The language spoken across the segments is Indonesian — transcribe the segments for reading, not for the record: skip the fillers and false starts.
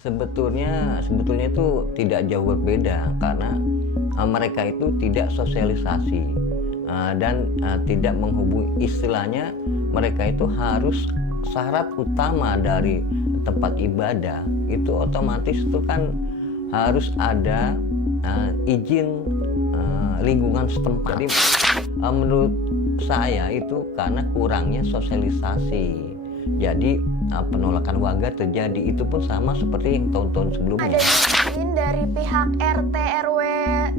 Sebetulnya itu tidak jauh berbeda karena mereka itu tidak sosialisasi dan tidak menghubungi, istilahnya mereka itu harus syarat utama dari tempat ibadah itu otomatis itu kan harus ada izin lingkungan setempat. Jadi menurut saya itu karena kurangnya sosialisasi. Jadi penolakan warga terjadi, itu pun sama seperti yang tahun-tahun sebelumnya. Ada izin dari pihak RT RW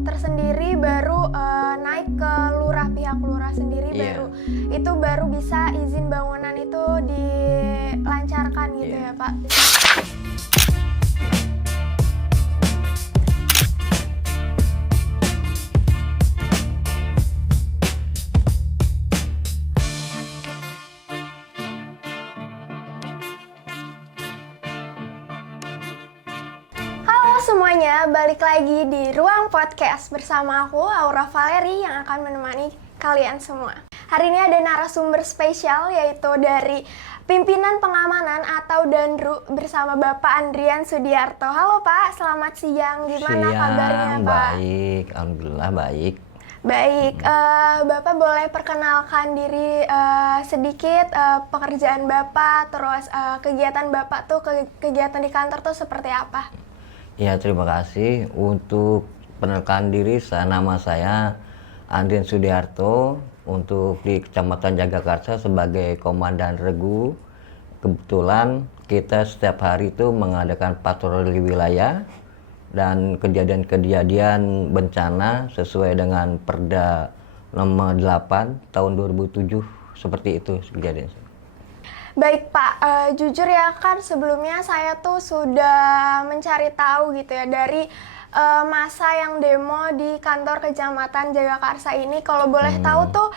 tersendiri baru naik ke lurah, pihak lurah sendiri baru bisa izin bangunan itu dilancarkan gitu ya Pak. Semuanya, balik lagi di Ruang Podcast bersama aku, Aura Valeri, yang akan menemani kalian semua. Hari ini ada narasumber spesial, yaitu dari Pimpinan Pengamanan atau Danru bersama Bapak Andrian Sudiarto. Halo Pak, selamat siang. Gimana kabarnya Pak? Baik, alhamdulillah baik. Baik, Bapak boleh perkenalkan diri sedikit, pekerjaan Bapak, terus kegiatan Bapak tuh, kegiatan di kantor tuh seperti apa? Ya, terima kasih untuk perkenalkan diri. Nama saya Andrian Sudiarto, untuk di Kecamatan Jagakarsa sebagai Komandan Regu. Kebetulan kita setiap hari itu mengadakan patroli wilayah dan kejadian-kejadian bencana sesuai dengan Perda nomor 8 tahun 2007, seperti itu kejadian. Baik Pak, jujur ya kan sebelumnya saya tuh sudah mencari tahu gitu ya dari masa yang demo di kantor Kecamatan Jagakarsa ini. Kalau boleh tahu tuh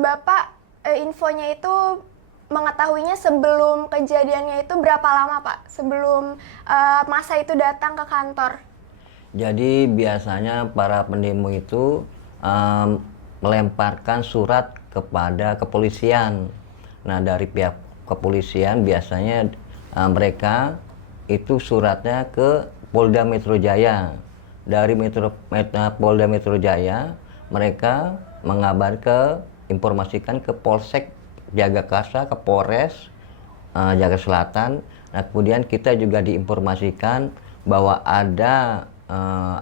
Bapak infonya itu mengetahuinya sebelum kejadiannya itu berapa lama Pak? Sebelum masa itu datang ke kantor? Jadi biasanya para pendemo itu melemparkan surat kepada kepolisian. Nah, dari pihak kepolisian biasanya mereka itu suratnya ke Polda Metro Jaya. Dari Polda Metro Jaya mereka informasikan ke Polsek Jagakarsa, ke Polres Jakarta Selatan. Nah, kemudian kita juga diinformasikan bahwa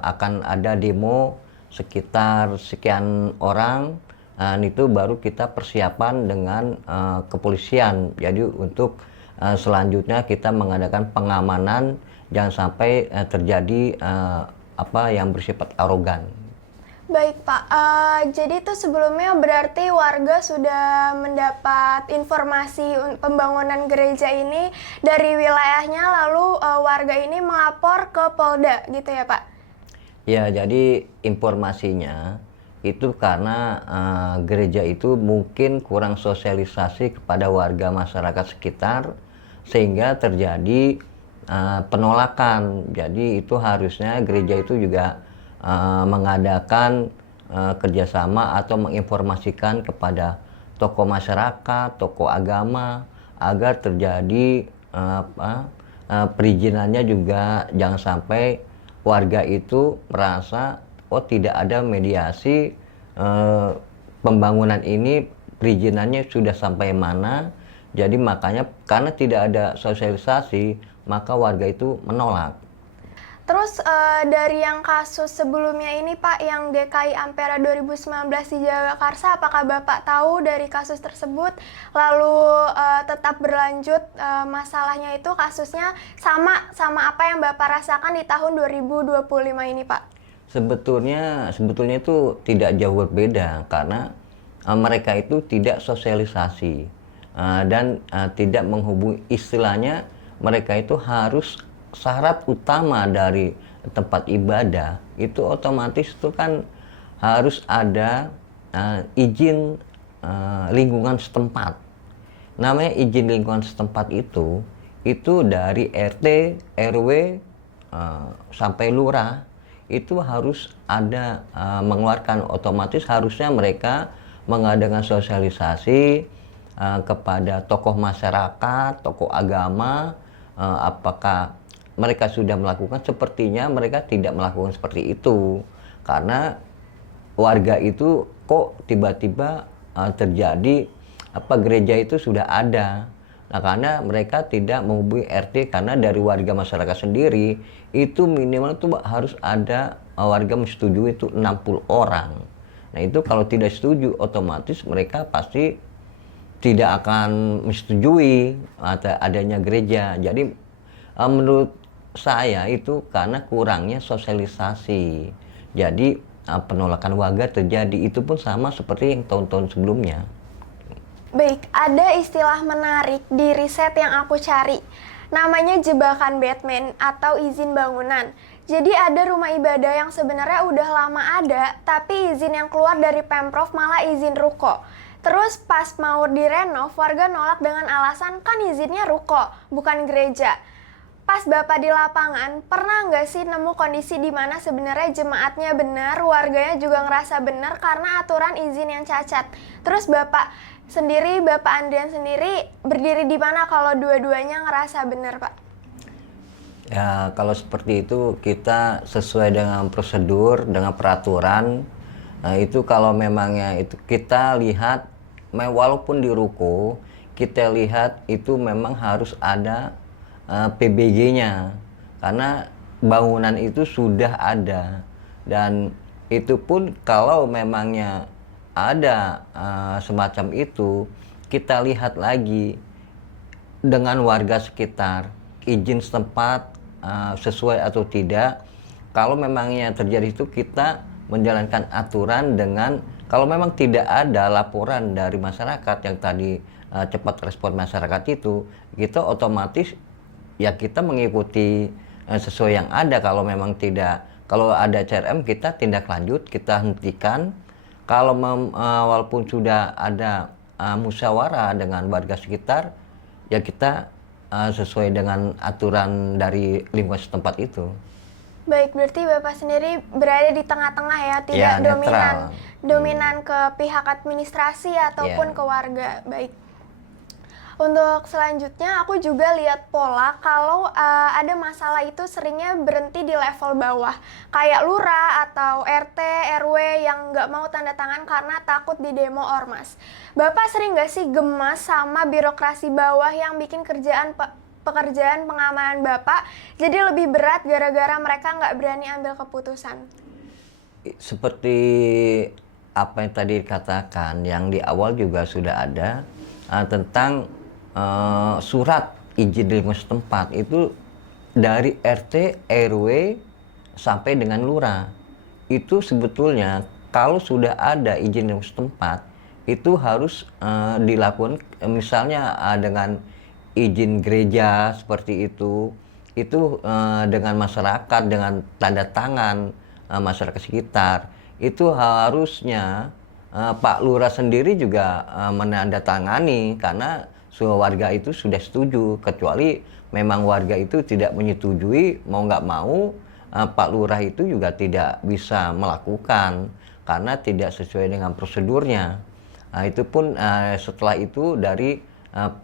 akan ada demo sekitar sekian orang. Itu baru kita persiapan dengan kepolisian. Jadi untuk selanjutnya kita mengadakan pengamanan jangan sampai terjadi apa yang bersifat arogan. Baik Pak, jadi itu sebelumnya berarti warga sudah mendapat informasi pembangunan gereja ini dari wilayahnya, lalu warga ini melapor ke Polda gitu ya Pak? Ya, jadi informasinya itu karena gereja itu mungkin kurang sosialisasi kepada warga masyarakat sekitar sehingga terjadi penolakan. Jadi itu harusnya gereja itu juga mengadakan kerjasama atau menginformasikan kepada tokoh masyarakat, tokoh agama agar terjadi perizinannya juga jangan sampai warga itu merasa tidak ada mediasi pembangunan ini, perizinannya sudah sampai mana. Jadi makanya karena tidak ada sosialisasi maka warga itu menolak. Terus dari yang kasus sebelumnya ini Pak, yang GKI Ampera 2019 di Jagakarsa, apakah Bapak tahu dari kasus tersebut lalu tetap berlanjut masalahnya itu, kasusnya sama apa yang Bapak rasakan di tahun 2025 ini Pak? Sebetulnya itu tidak jauh berbeda karena mereka itu tidak sosialisasi dan tidak menghubungi, istilahnya mereka itu harus syarat utama dari tempat ibadah itu otomatis itu kan harus ada izin lingkungan setempat. Namanya izin lingkungan setempat itu dari RT, RW sampai lurah. Itu harus ada mengeluarkan, otomatis harusnya mereka mengadakan sosialisasi kepada tokoh masyarakat, tokoh agama, apakah mereka sudah melakukan, sepertinya mereka tidak melakukan seperti itu, karena warga itu kok tiba-tiba terjadi gereja itu sudah ada. Nah, karena mereka tidak menghubungi RT, karena dari warga masyarakat sendiri itu minimal tuh harus ada warga menyetujui itu 60 orang. Nah, itu kalau tidak setuju otomatis mereka pasti tidak akan menyetujui adanya gereja. Jadi menurut saya itu karena kurangnya sosialisasi. Jadi penolakan warga terjadi, itu pun sama seperti yang tahun-tahun sebelumnya. Baik, ada istilah menarik di riset yang aku cari. Namanya jebakan Batman atau izin bangunan. Jadi ada rumah ibadah yang sebenarnya udah lama ada, tapi izin yang keluar dari Pemprov malah izin ruko. Terus pas mau direnov, warga nolak dengan alasan kan izinnya ruko, bukan gereja. Pas Bapak di lapangan, pernah nggak sih nemu kondisi di mana sebenarnya jemaatnya benar, warganya juga ngerasa benar karena aturan izin yang cacat? Terus Bapak Andrian sendiri berdiri di mana kalau dua-duanya ngerasa benar, Pak? Ya, kalau seperti itu kita sesuai dengan prosedur, dengan peraturan. Nah, itu kalau memangnya itu kita lihat, walaupun di ruko, kita lihat itu memang harus ada PBG-nya, karena bangunan itu sudah ada, dan itu pun kalau memangnya ada semacam itu, kita lihat lagi dengan warga sekitar, izin setempat sesuai atau tidak. Kalau memangnya terjadi itu, kita menjalankan aturan dengan, kalau memang tidak ada laporan dari masyarakat yang tadi cepat respon masyarakat itu, kita otomatis ya kita mengikuti sesuai yang ada. Kalau memang tidak, kalau ada CRM kita tindak lanjut, kita hentikan. Kalau walaupun sudah ada musyawarah dengan warga sekitar, ya kita sesuai dengan aturan dari lingkungan setempat itu. Baik, berarti Bapak sendiri berada di tengah-tengah ya, tidak Ya, netral. dominan ke pihak administrasi ataupun ke warga. Baik. Untuk selanjutnya, aku juga lihat pola kalau ada masalah itu seringnya berhenti di level bawah. Kayak lurah atau RT, RW yang nggak mau tanda tangan karena takut di demo ormas. Bapak sering nggak sih gemas sama birokrasi bawah yang bikin pekerjaan pengamanan Bapak jadi lebih berat gara-gara mereka nggak berani ambil keputusan? Seperti apa yang tadi dikatakan, yang di awal juga sudah ada tentang surat izin lingkungan setempat itu dari RT, RW sampai dengan lurah. Itu sebetulnya kalau sudah ada izin lingkungan setempat itu harus dilakukan, misalnya dengan izin gereja seperti itu dengan masyarakat, dengan tanda tangan masyarakat sekitar, itu harusnya Pak Lurah sendiri juga menandatangani, karena warga itu sudah setuju. Kecuali memang warga itu tidak menyetujui, mau nggak mau Pak Lurah itu juga tidak bisa melakukan karena tidak sesuai dengan prosedurnya. Nah, itu pun setelah itu dari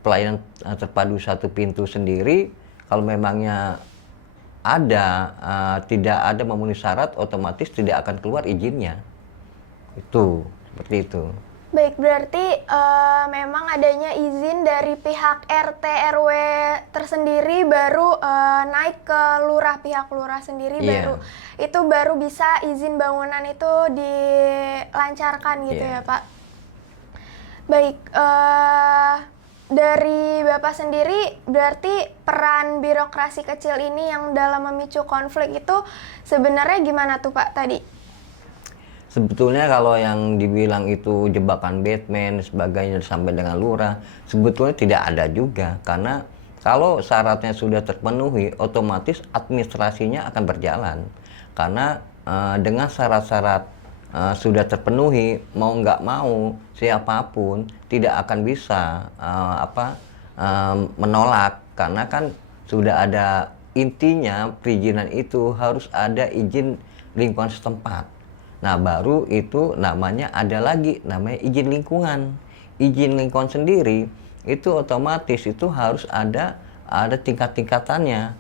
pelayanan terpadu satu pintu sendiri, kalau memangnya ada tidak ada memenuhi syarat, otomatis tidak akan keluar izinnya. Itu seperti itu. Baik, berarti memang adanya izin dari pihak RT RW tersendiri baru naik ke lurah, pihak lurah sendiri baru bisa izin bangunan itu dilancarkan gitu ya, Pak. Baik, dari Bapak sendiri berarti peran birokrasi kecil ini yang dalam memicu konflik itu sebenarnya gimana tuh, Pak, tadi? Sebetulnya kalau yang dibilang itu jebakan Batman sebagainya sampai dengan lurah, sebetulnya tidak ada juga, karena kalau syaratnya sudah terpenuhi, otomatis administrasinya akan berjalan. Karena dengan syarat-syarat sudah terpenuhi, mau nggak mau siapapun tidak akan bisa menolak, karena kan sudah ada, intinya perizinan itu harus ada izin lingkungan setempat. Nah, baru itu namanya ada lagi namanya izin lingkungan. Izin lingkungan sendiri itu otomatis itu harus ada tingkat-tingkatannya.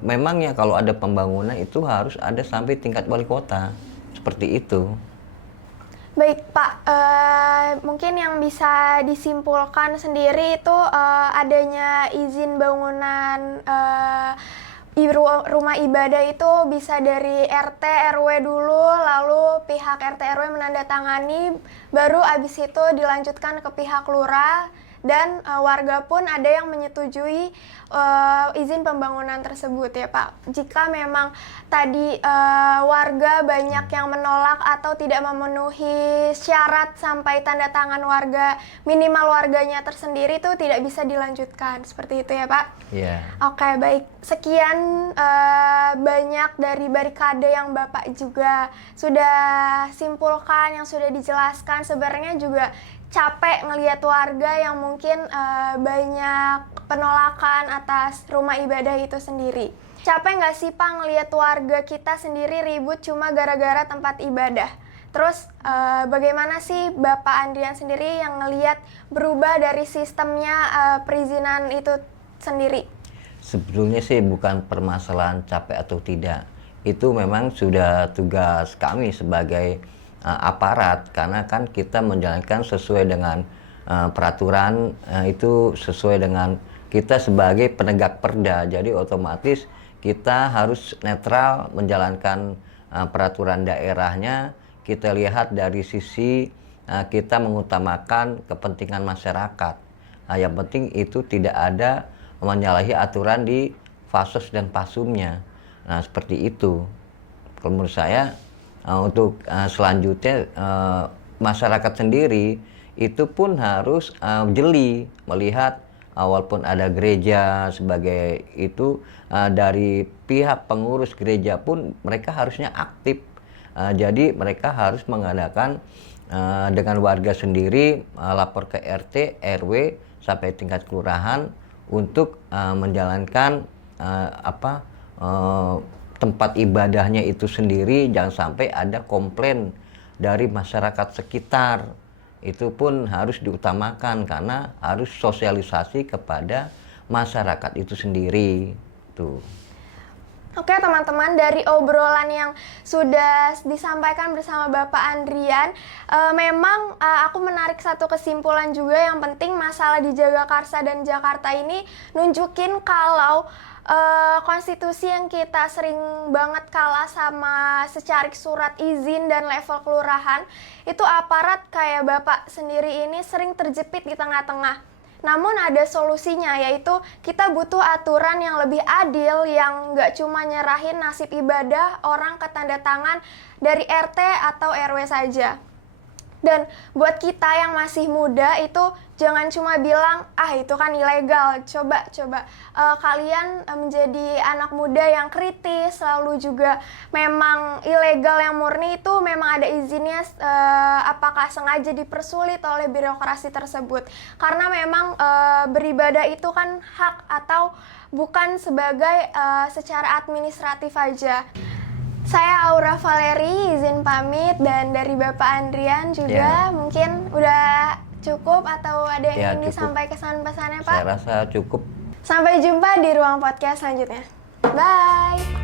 memang ya kalau ada pembangunan itu harus ada sampai tingkat wali kota, seperti itu. Baik Pak, mungkin yang bisa disimpulkan sendiri itu adanya izin bangunan rumah ibadah itu bisa dari RT RW dulu, lalu pihak RT RW menandatangani, baru abis itu dilanjutkan ke pihak lurah, dan warga pun ada yang menyetujui izin pembangunan tersebut ya Pak. Jika memang tadi warga banyak yang menolak atau tidak memenuhi syarat sampai tanda tangan warga, minimal warganya tersendiri itu tidak bisa dilanjutkan, seperti itu ya Pak? Iya. Oke, baik. Sekian banyak dari barikade yang Bapak juga sudah simpulkan, yang sudah dijelaskan. Sebenarnya juga capek ngelihat warga yang mungkin banyak penolakan atas rumah ibadah itu sendiri. Capek nggak sih Pak ngelihat warga kita sendiri ribut cuma gara-gara tempat ibadah? Terus bagaimana sih Bapak Andrian sendiri yang ngelihat berubah dari sistemnya perizinan itu sendiri? Sebetulnya sih bukan permasalahan capek atau tidak. Itu memang sudah tugas kami sebagai aparat, karena kan kita menjalankan sesuai dengan peraturan, itu sesuai dengan kita sebagai penegak perda. Jadi otomatis kita harus netral menjalankan peraturan daerahnya. Kita lihat dari sisi kita mengutamakan kepentingan masyarakat. Yang penting itu tidak ada menyalahi aturan di fasos dan pasumnya. Nah, seperti itu. Kalau menurut saya untuk selanjutnya masyarakat sendiri itu pun harus jeli melihat, walaupun ada gereja sebagai itu, dari pihak pengurus gereja pun mereka harusnya aktif. Jadi mereka harus mengadakan dengan warga sendiri, lapor ke RT, RW sampai tingkat kelurahan untuk menjalankan tempat ibadahnya itu sendiri. Jangan sampai ada komplain dari masyarakat sekitar. Itu pun harus diutamakan karena harus sosialisasi kepada masyarakat itu sendiri. Tuh. Oke teman-teman, dari obrolan yang sudah disampaikan bersama Bapak Andrian, memang aku menarik satu kesimpulan juga yang penting, masalah di Jagakarsa dan Jakarta ini nunjukin kalau konstitusi yang kita sering banget kalah sama secarik surat izin dan level kelurahan, itu aparat kayak Bapak sendiri ini sering terjepit di tengah-tengah. Namun ada solusinya, yaitu kita butuh aturan yang lebih adil, yang nggak cuma nyerahin nasib ibadah orang ke tanda tangan dari RT atau RW saja. Dan buat kita yang masih muda itu jangan cuma bilang, itu kan ilegal. Coba kalian menjadi anak muda yang kritis, lalu juga memang ilegal yang murni itu memang ada izinnya, apakah sengaja dipersulit oleh birokrasi tersebut. Karena memang beribadah itu kan hak, atau bukan sebagai secara administratif aja. Saya Aura Valeri izin pamit, dan dari Bapak Andrian juga mungkin udah cukup atau ada yang ingin disampaikan pesan-pesannya Pak? Saya rasa cukup. Sampai jumpa di ruang podcast selanjutnya. Bye!